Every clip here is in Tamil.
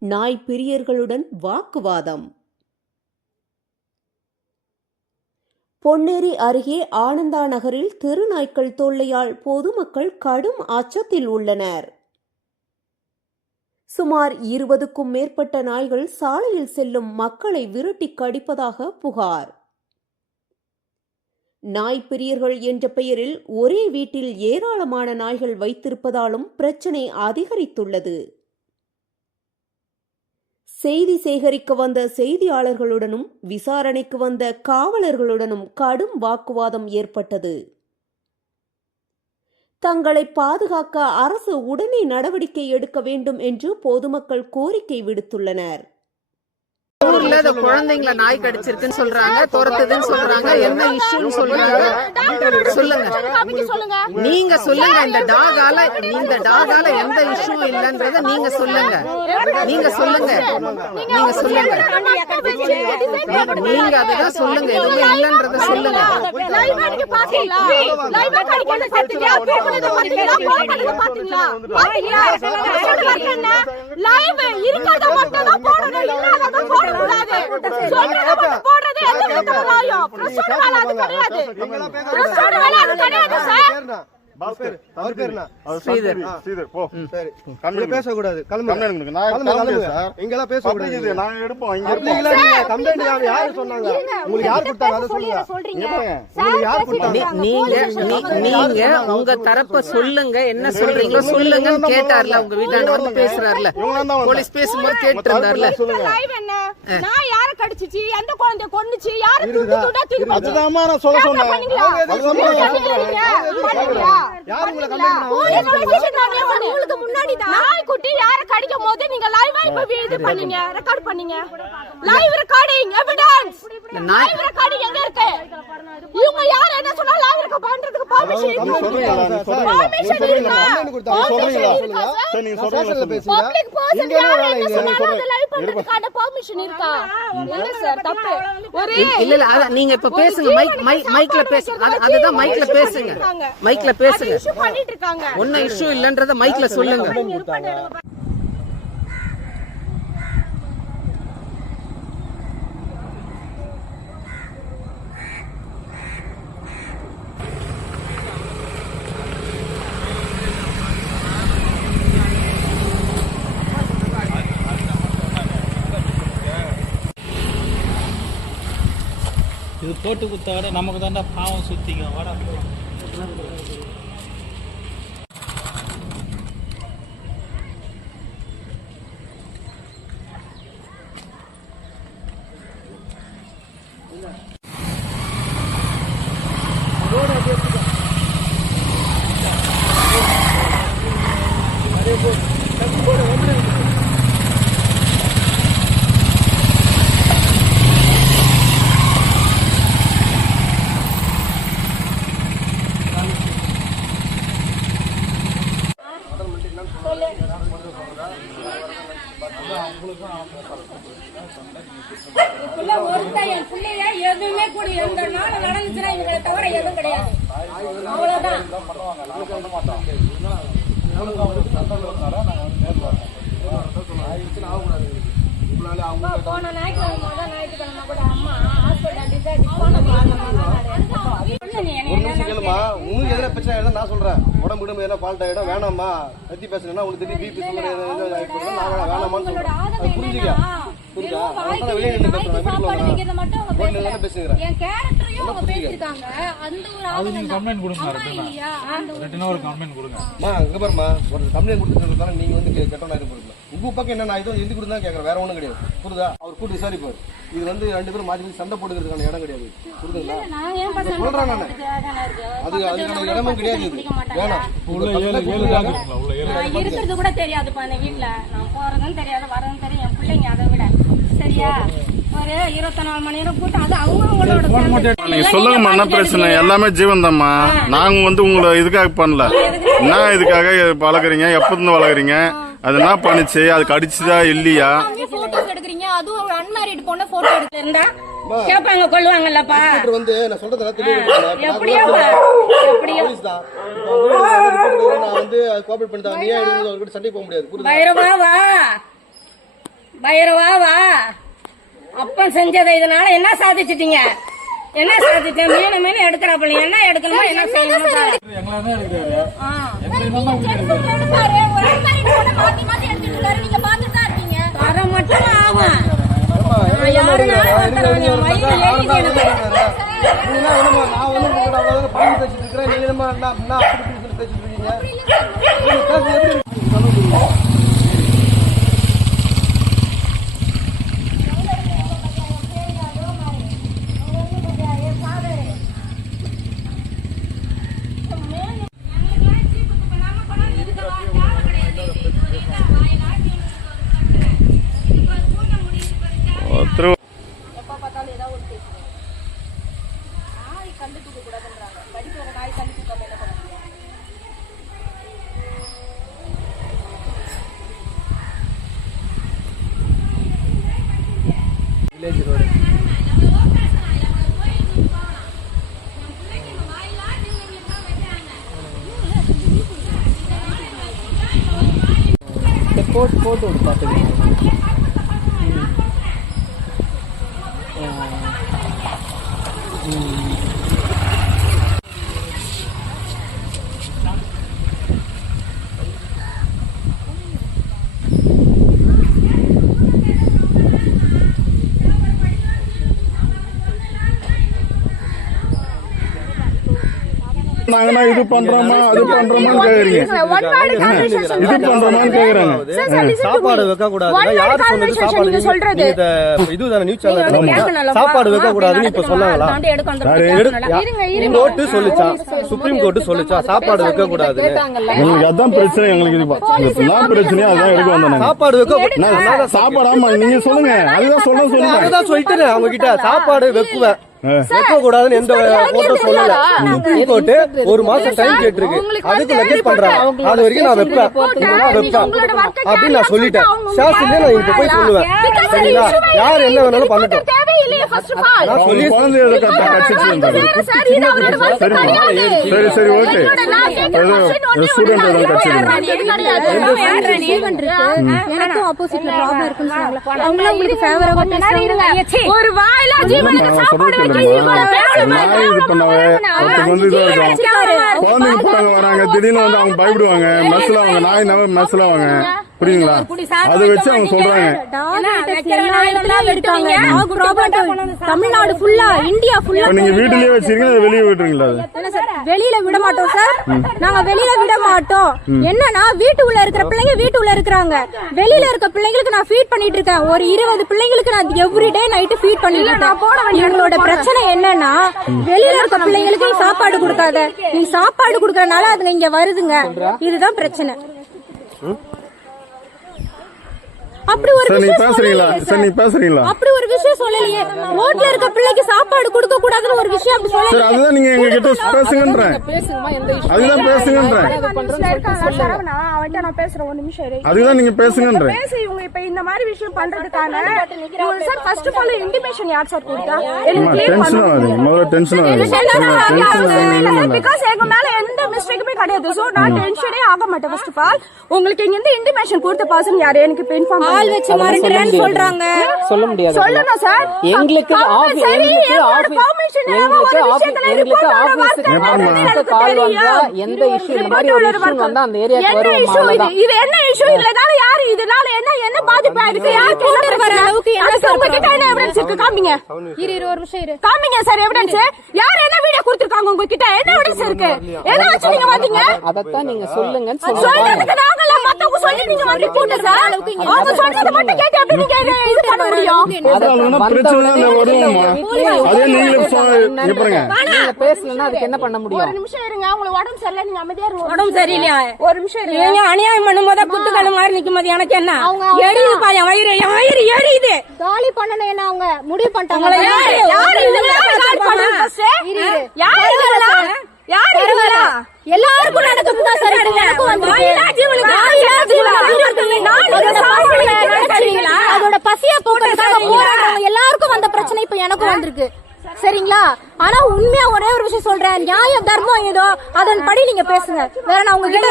நாய் பிரியர்களுடன் வாக்குவாதம். பொன்னேரி அருகே ஆனந்தா நகரில் தெருநாய்க்கள் தொல்லையால் பொதுமக்கள் கடும் அச்சத்தில் உள்ளனர். சுமார் இருபதுக்கும் மேற்பட்ட நாய்கள் சாலையில் செல்லும் மக்களை விரட்டி கடிப்பதாக புகார். நாய் பிரியர்கள் என்ற பெயரில் ஒரே வீட்டில் ஏராளமான நாய்கள் வைத்திருப்பதாலும் பிரச்சனை அதிகரித்துள்ளது. செய்தி சேகரிக்க வந்த செய்தியாளர்களுடனும் விசாரணைக்கு வந்த காவலர்களுடனும் கடும் வாக்குவாதம் ஏற்பட்டது. தங்களை பாதுகாக்க அரசு உடனே நடவடிக்கை எடுக்க வேண்டும் என்று பொதுமக்கள் கோரிக்கை விடுத்துள்ளனர். ஊர்ல இந்த குழந்தைங்கள நாய் கடிச்சிருக்குன்னு சொல்றாங்க துரத்துதுன்னு சொல்றாங்க என்ன இஷ்யூன்னு சொல்றாங்க. சொல்லுங்க. நீங்க சொல்லுங்க இந்த டாகால இந்த டாகால எந்த இஷ்யூ இல்லன்றத நீங்க சொல்லுங்க. நீங்க சொல்லுங்க. நீங்க சொல்லுங்க. நீங்க அதுதான் சொல்லுங்க. எதுவுமே இல்லன்றத சொல்லுங்க. அவர் என்ன? ஸ்ரீதர். ஸ்ரீதர், போ. சரி கம்ப்ளைண்ட் இங்க பேசக்கூடாது கிளம்புங்க கம்ப்ளைண்ட் கொடுங்க. நான் கிளம்புங்க, கிளம்புறேன் கிளம்புங்க. சார். பப்ளிக் பேசக்கூடாது. நீங்க கம்ப்ளைண்ட் யாரு சொன்னாங்க? உங்களுக்கு யார் கொடுத்தாங்க அதை சொல்லுங்க. உங்களுக்கு யார் கொடுத்தாங்க? நீங்க நீங்க உங்க தரப்ப சொல்லுங்க என்ன சொல்றீங்களோ சொல்லுங்கன்னு கேட்டார்ல உங்க வீட்டாண்ட வந்து பேசுறாருல. போலீஸ் பேசும்போது கேட்டு இருந்தார்ல. சொல்லுங்க. நான் யார கடிச்சிச்சு? எந்த கொன்னுச்சு? யார? தூண்டா நான் சொல்ல சொன்னேன். யார் உங்களை? கம்ப்ளைண்ட் முன்னாடி தான் நாய்க்குட்டி யார கடிக்கும் போது நீங்க லைவா இப்ப இது பண்ணீங்க? ரெக்கார்ட் பண்ணீங்க? Live recording evidence live recording எங்க இருக்கு? இவங்க யார்? என்ன சொன்னா? லைவ் ரெக்கார்ட் பண்றதுக்கு பெர்மிஷன் நீ சொல்றீங்களா? நீ சொல்றீங்களா? பெர்மிஷன் நீ இருக்கா? கம்ப்ளைண்ட் கொடுத்தாங்க. சொல்றீங்களா? இருக்கா? சார் சரி, நீங்க நான் சொல்றீங்களா? ஸ்டேஷன்ல சொல்லுங்க. பேசுறேன். பப்ளிக் பர்சன் இங்க என்ன யார்? வேலை என்ன இது? சொன்னாலும் அதை லைவ் பண்றதுக்கான பெர்மிஷன் இருக்கா? இல்ல சார் தப்பு. ஒரு இல்ல இல்ல அத நீங்க இப்ப பேசுங்க. மைக் மைக் மைக்ல பேசுங்க அது- அதுதான் மைக்ல பேசுங்க. மைக்ல பேசுங்க. இஷ்யூ பண்ணிட்டு இருக்காங்க. ஒன்னும் இஷ்யூ இல்லன்றத மைக்ல சொல்லுங்க. இது போட்டு கொடுத்தா விட நமக்கு தாண்டா பாவம் சுத்திங்க வாடா புள்ள ஒருத்தன் என் புள்ளைய எதுவுமே கூட எந்த நாள் நடந்துச்சுன்னா இவங்களை தவிர எதுவும் கிடையாது அவ்வளவுதான் அப்பா, போன ஞாயிற்றுக்கிழமை முதல் ஞாயிற்றுக்கிழமை கூட அம்மா ஹாஸ்பிட்டல் டிசைட் போன நிமிஷம் கேளுமா? உங்களுக்கு எதனா பிரச்சனை ஆயிடும் நான் சொல்றேன். உடம்பு உடம்பு எதனா ஃபால்ட் ஆயிடும் வேணாமா பத்தி பேசுனா உங்களுக்கு திடீர் பிபி சுகர் நான் வேணாம், வேணாமான்னு சொல்றேன். புரிஞ்சுக்க புரியுதா? வெளியே நின்று பேசுறேன் என் கேரக்டரையும் அவங்க அந்த ஒரு அது நீங்க. கம்ப்ளைண்ட் கொடுங்க இல்லையா? ஒரு ரிட்டனா ஒரு கம்ப்ளைண்ட் கொடுங்க. அம்மா இங்க பாருமா ஒரு கம்ப்ளைண்ட் கொடுத்துருந்தால நீங்க வந்து கெட்டவனா இது போடுங்க உங்க பக்கம் என்ன நான் எழுதி கொடுத்தா கேட்கறேன் வேற ஒண்ணும் கிடையாது. புரியுதா? அவர் கூட்டு விசாரிப்பார். இது வந்து ரெண்டு பேரும் மாத்தி சண்டை போட்டுக்கிறதுக்கான இடம் கிடையாது. புரியுதுங்களா? நான் சொல்றேன். அது அதுக்கான இடமும் கிடையாது. இது. வேணாம். இருக்கிறது கூட தெரியாதுப்பா அந்த நான் போறதும் தெரியாது வரதும் தெரியும் என் பிள்ளைங்க அதை விட சரியா ஒரு இருபத்தி நாலு மணி நேரம் கூட்டம் அது அவங்க அவங்களோட நீங்க சொல்லுங்கம்மா என்ன பிரச்சனை. எல்லாமே ஜீவன் தான்மா நாங்க வந்து உங்களை இதுக்காக பண்ணல. என்ன இதுக்காக வளர்க்குறீங்க? எப்ப இருந்து வளர்க்குறீங்க? அது என்ன பண்ணுச்சு? அது கடிச்சுதா இல்லையா? போட்டோஸ் எடுக்கிறீங்க. அதுவும் ஒரு அன்மேரிட் பொண்ணு போட்டோ எடுத்திருந்தா கேட்பாங்க கொள்ளுவாங்கல்லப்பா இன்ஸ்பெக்டர் வந்து நான் சொல்றதெல்லாம் தெளிவு எப்படியோப்பா? எப்படியோ? போலீஸ் தான். இப்போ அவங்க வந்து report கொடுக்குறாங்க, நான் வந்து கோஆபரேட் பண்ணிட்டாங்க நீ ஏன் எடுத்து அவர்கிட்ட சண்டை போக முடியாது. புரியுதா? பைரவா வா. பைரவா வா. அப்பன் செஞ்சதை இதனால என்ன சாதிச்சிட்டீங்க? என்ன சாதிச்சேன் மீன் மீன் எடுக்கிறாப்ப என்ன எடுக்கணுமோ என்ன செய்யணுமோ. தர மட்டும் ஆகும். நான் யாருனாலும் என் வயிறு எரியுது எனக்கு. நீங்க என்னம்மா, நான் வந்து உங்ககிட்ட அவ்வளவுதானே பணம் பேசிட்டு இருக்கிறேன் நீங்க என்னம்மா என்ன என்ன அப்படி இப்படி சொல்லி பேசிட்டு இருக்கீங்க நீங்க பேசுறது எப்படி இருக்கு? ஒருத்தர் போட்டு போட்டு விடு பார்த்துக்கலாம் நாங்கன்னா இது பண்றோமா? அது பண்றோமான்னு கேக்குறீங்க. இது பண்றோமான்னு கேக்குறாங்க. சாப்பாடு வைக்க கூடாது யாரு சொன்னது சாப்பாடு சொல்றது. இதுதானே நியூஸ் சேனல். சாப்பாடு வைக்க கூடாதுன்னு இப்ப சொன்னாங்களா. கோர்ட்டு சொல்லுச்சா. சுப்ரீம் கோர்ட் சொல்லுச்சா சாப்பாடு வைக்க கூடாது எங்களுக்கு அதான் பிரச்சனை எங்களுக்கு இது என்ன பிரச்சனையோ அதான் எடுக்க நாங்க. சாப்பாடு வைக்க நான் சாப்பாடு ஆமா நீங்க சொல்லுங்க. அதுதான் சொல்ல சொல்லுங்க அதுதான் சொல்லிட்டேன் அவங்க கிட்ட சாப்பாடு வைக்குவேன். வைக்க கூடாதுன்னு எந்த கோர்ட்டும் சொல்லல. கோர்ட் ஒரு மாசம் டைம் கேட்டிருக்கு. அதுக்கு லெக்கேட் பண்றாங்க அது வரைக்கும் நான் வைப்பேன். வைப்பேன். அப்படின்னு நான் சொல்லிட்டேன். சாஸ்திரியே நான் இப்ப போய் சொல்லுவேன். சரிங்களா? யார் என்ன வேணாலும் பண்ணட்டும். நான் சொல்லி கத்த கட்சிச்சு வந்தாரு சரி சரி ஓகே. ஸ்டூடெண்ட் எதாவது கட்சி எனக்கும் ஆப்போசிட்ல ப்ராப்ளம் இருக்குன்னு சொன்னாங்க. அவங்களும் உங்களுக்கு ஃபேவரா பேசுறாங்க. ஒரு வாயில ஜீவனுக்கு சாப்பாடு வைக்க நான் இது பண்ணவே? வந்து இதுவா இருக்கும் குழந்தைங்க போறாங்க வராங்க. திடீர்னு வந்து அவங்க பயப்படுவாங்க. மெஸ்ல அவங்க நாய் நவ மெஸ்ல அவங்க புரியுங்களா அதை வச்சு அவங்க சொல்றாங்க. தமிழ்நாடு ஃபுல்லா இந்தியா ஃபுல்லா நீங்க வீட்டுலயே வச்சிருக்கீங்க அதை வெளியே விட்டுறீங்களா வெளியில விட மாட்டோம் சார். நாங்க வெளியில விட மாட்டோம். என்னன்னா வீட்டு உள்ள இருக்கிற பிள்ளைங்க வீட்டு உள்ள இருக்கிறாங்க. வெளியில இருக்க பிள்ளைங்களுக்கு நான் ஃபீட் பண்ணிட்டு இருக்கேன். ஒரு இருபது பிள்ளைங்களுக்கு நான் எவ்ரி டே நைட்டு ஃபீட் பண்ணிட்டு இருக்கேன். எங்களோட பிரச்சனை என்னன்னா வெளியில இருக்க பிள்ளைங்களுக்கு சாப்பாடு கொடுக்காத. நீ சாப்பாடு கொடுக்கறனால அதுங்க இங்க வருதுங்க. இதுதான் பிரச்சனை. அப்படி ஒரு சார் விஷயம் பேசுறீங்களா? சார் நீங்க பேசுறீங்களா? அப்படி ஒரு விஷயம் சொல்லலையே. ரோட்ல இருக்க பிள்ளைக்கு சாப்பாடு கொடுக்க கூடாதுன்னு ஒரு விஷயம் அப்படி சார் சொல்லலையே அதுதான் நீங்க எங்க கிட்ட பேசுங்கன்றேன். அதுதான் பேசுங்கன்றேன். அவன்கிட்ட நான் பேசுறேன் ஒரு நிமிஷம். அதுதான் நீங்க பேசுங்கன்றேன். பேசி இவங்க இப்ப இந்த மாதிரி விஷயம் பண்றதுக்கான sir first of all intimation யார் சார் கொடுத்தா? அம்மா டென்ஷன் ஆகாதீங்க. முதல்ல டென்ஷன் ஆகாதீங்க. பிகாஸ் எங்க மேல எந்த மிஸ்டேக்குமே கிடையாது. சோ நான் டென்ஷனே ஆக மாட்டேன் ஃபர்ஸ்ட் ஆஃப் ஆல் உங்களுக்கு இங்க இருந்து இன்டிமேஷன் கொடுத்த பர்சன் யாரு? எனக்கு இப்ப இன்ஃபார்ம் ஆள் வச்சு மறந்துறேன்னு சொல்றாங்க. சொல்ல முடியாது. சொல்லணும் சார். எங்களுக்கு எங்களுக்கு எங்களுக்கு ஆபி- எங்களுக்கு ஆபீஸுக்கு கால் வந்தா எந்த இஷ்யூ இந்த மாதிரி ஒரு இஷ்யூ வந்தா அந்த ஏரியாக்கு என்ன issue இது? என்ன இஷ்யூ இதனால யாரு? இதனால என்ன என்ன பாதிப்பா இருக்கு யார் கொண்டு வர அளவுக்கு என்ன உங்ககிட்ட என்ன எவிடன்ஸ் இருக்கு? காமிங்க. இரு இரு ஒரு நிமிஷம் இரு. காமிங்க சார் எவிடன்ஸ் யார் என்ன வீடியோ கொடுத்திருக்காங்க உங்ககிட்ட? என்ன எவிடன்ஸ் இருக்கு? எதை வச்சு நீங்க வந்தீங்க அதத்தான் நீங்க சொல்லுங்கன்னு சொல்லுங்க. சொல்லி நீங்க வந்து கூட்ட சார் அவங்க சொல்றது மட்டும் கேட்டு எப்படி நீங்க இது பண்ண முடியும்? அதனால பிரச்சனை இல்ல வருவோம்மா அதே நீங்களே சொ- இங்க பாருங்க. நீங்க பேசலன்னா அதுக்கு என்ன பண்ண ஒரு முடியும் நிமிஷம் இருங்க உங்களுக்கு உடம்பு சரியில்லை நீங்க அமைதியா இருங்க. உடம்பு சரியில்லையா? ஒரு நிமிஷம் இருங்க. நீங்க அநியாயம் பண்ணும்போது குத்துக்கல் மாதிரி நிக்கும் போது எனக்கு என்ன? எரியுது பா என் வயிறு என் வயிறு எரியுது. காலி பண்ணணும் என்ன அவங்க? முடிவு பண்ணிட்டாங்க. யாரு? யாரு? யாரு யாரு எல்லாருக்கும் நடக்குது சார் எனக்கும் வந்திருக்கு. அதோட பசிய போக்குறதுக்காக போராடுறவங்க எல்லாருக்கும் வந்த பிரச்சனை இப்ப எனக்கும் வந்திருக்கு. சரிங்களா? ஆனா உண்மையா ஒரே ஒரு விஷயம் சொல்றேன். நியாய தர்மம் ஏதோ அதன்படி நீங்க பேசுங்க. வேற நான் உங்ககிட்ட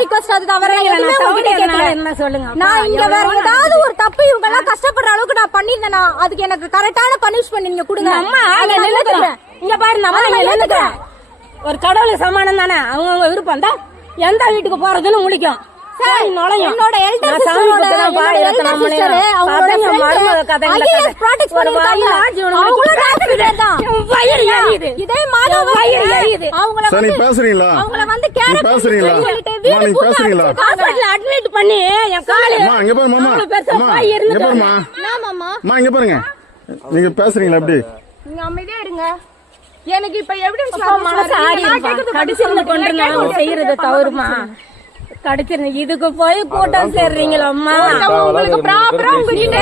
ரிக்வஸ்ட் அது தவிர என்ன சொல்லுங்க? நான் இங்க வேற ஏதாவது ஒரு தப்பு இவங்க எல்லாம் கஷ்டப்படுற அளவுக்கு நான் பண்ணிருந்தேனா அதுக்கு எனக்கு கரெக்டான பனிஷ்மெண்ட் நீங்க கொடுங்க. அம்மா. இங்க பாரு நம்ம அதை ஒரு கடவுள் சமானம் தானே? அவங்கவுங்க விருப்பம். தான் எந்த வீட்டுக்கு போறதுன்னு முழிக்கும் சார், போய் நுழையும். என்னோட நீ வந்து பேசுறீங்களா? அவங்கள வந்து பேசுறீங்களா? அட்மிட் பண்ணி என் காலு அம்மா இங்க பாரு மாமா அவ்வளவு பெருசா அம்மா பாய் இங்க பாருங்க. நீங்க பேசுறீங்களா நீங்க அமைதியா இருங்க. எனக்கு இப்ப எவிடன்ஸ் மனசு ஆடி கொண்டு செய்யறது தவறுமா? கடிச்சிருந்து இதுக்கு போய் கூட்டம் சேர்றீங்களம்மா உங்களுக்கு ப்ராப்பரா உங்ககிட்ட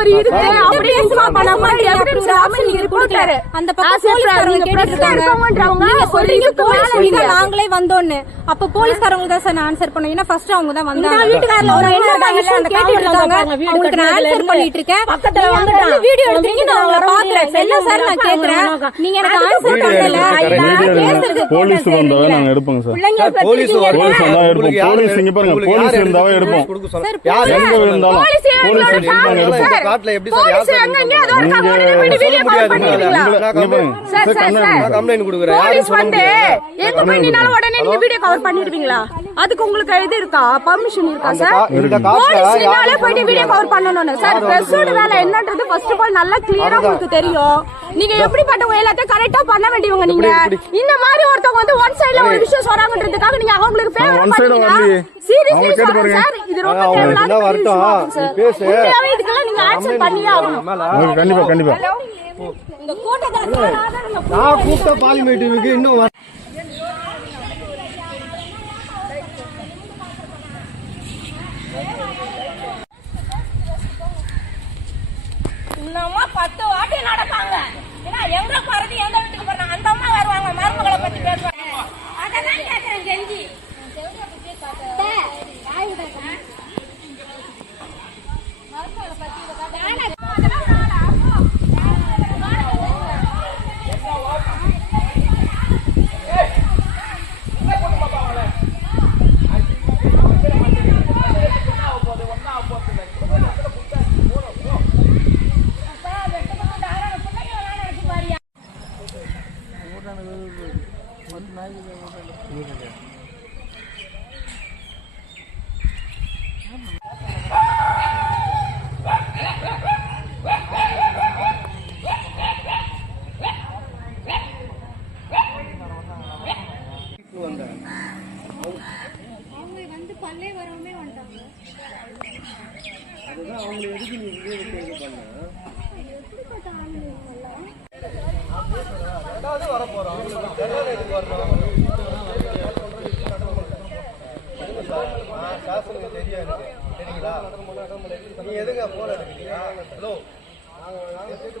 ஒரு இருக்கு அப்படி பேசலாம் பண்ண மாதிரி எவிடன்ஸ் இல்லாம நீங்க ரிப்போர்ட்டர் அந்த பக்கம் போலீஸ்காரங்க கேட்டுட்டு இருக்காங்க. நீங்க சொல்றீங்க போலீஸ் தான் நாங்களே வந்தோன்னு. அப்ப போலீஸ்காரங்க தான் சார் ஆன்சர் பண்ணோம் ஏன்னா ஃபர்ஸ்ட் அவங்க தான் வந்தாங்க. இந்த வீட்டுக்காரர்ல ஒரு என்ன என்ன அந்த கேட்டுட்டு காவல்ல இருக்காங்க? அவங்களுக்கு நான் ஆன்சர் பண்ணிட்டு இருக்கேன். பக்கத்துல நீங்க வந்துட்டான். வந்து வீடியோ வீட்டுக்கு நான் வர பாக்குறேன். என்ன சார் நான் கேக்குறேன்? நீங்க எனக்கு ஆன்சர் பண்ணல. நான் போலீஸ் வந்தாவே நாங்க எடுப்போங்க சார். போலீஸ் வந்தா எடுப்போம் உங்களுக்கு போலீஸ் இங்க பாருங்க போலீஸ் யாரு இருந்தாவே எடுப்போம். யாரு எங்க இருந்தாலும் போலீஸ் இருந்தாங்க. எடுப்போம் காட்டுல எப்படி சார் யார் சார் எடுத்து ஏதோ ஒரு பண்ணி வீடியோ கால் பண்ணிடுவீங்களா சார் சார் கம்ப்ளைண்ட் கொடுக்குறேன். போலீஸ் வந்து எங்க போய் நின்னாலும் உடனே நீங்க வீடியோ கவர் பண்ணிடுவீங்களா? அதுக்கு உங்களுக்கு இது இருக்கா? பர்மிஷன் இருக்கா சார்? போலீஸ் நின்னாலே வீடியோ கவர் பண்ணணும்னு. சார் பிரஸோட வேலை என்னன்றது ஃபர்ஸ்ட் ஆஃப் ஆல் நல்லா கிளியரா உங்களுக்கு தெரியும். நீங்க எப்படிப்பட்டவங்க எல்லாத்தையும் கரெக்டா பண்ண வேண்டியவங்க நீங்க? இந்த மாதிரி ஒருத்தவங்க வந்து ஒன் சைடுல ஒரு விஷயம் சொல்றாங்கன்றதுக்காக நீங்க அவங்களுக்கு ஃபேவர் பண்ணீங்கன்னா. சீரியஸ்லி சொல்றேன். சார் இது ரொம்ப அவங்க தேவையில்லாத என்ன வரட்டும், விஷயம் சார். நீ பேசு. உண்மையாவே இதுக்கெல்லாம் நீங்க ஆன்சர் பண்ணியே ஆகணும். மேல ஓகே, கண்டிப்பா கண்டிப்பா. இந்த கூட்டத்துல நான் கூப்பிட்ட பார்லிமெண்ட்டுக்கு இன்னும் வர- இன்னுமா பத்து வாட்டி நடப்பாங்க ஏன்னா எங்க போறது எந்த வீட்டுக்கு போறாங்க அந்த அம்மா வருவாங்க மருமகளை பத்தி பேசுவாங்க அதான் கேக்குறேன் கெஞ்சி நீ எதுங்க போன எடுக்கிறீங்க ஹலோ நாங்க சீட்டு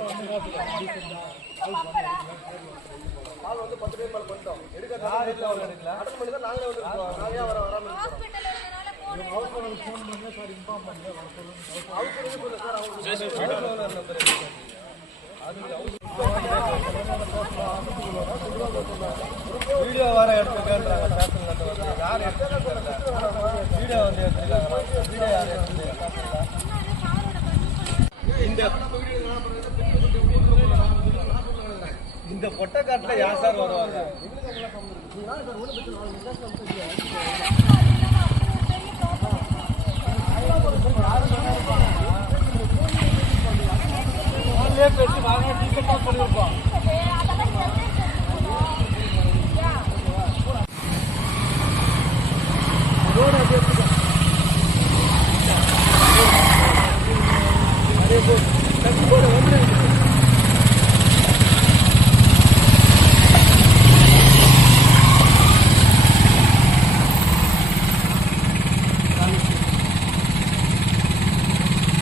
உண்மையில அதை இதுதா நீங்க எதுக்கு போன எடுக்கிறீங்க என்ன பண்ண போறீங்க யாரு என்ன பண்ண போறீங்க சொல்லு வீடியோ வர எடுத்துக்கன்றாங்க யார் வீடியோ வந்து எடுத்துருக்காங்க? வீடியோ யார் இந்த இந்த பொட்டை காட்டில் யார் சார் வருவாங்க? சொல்லியிருக்கோம் அதே போல்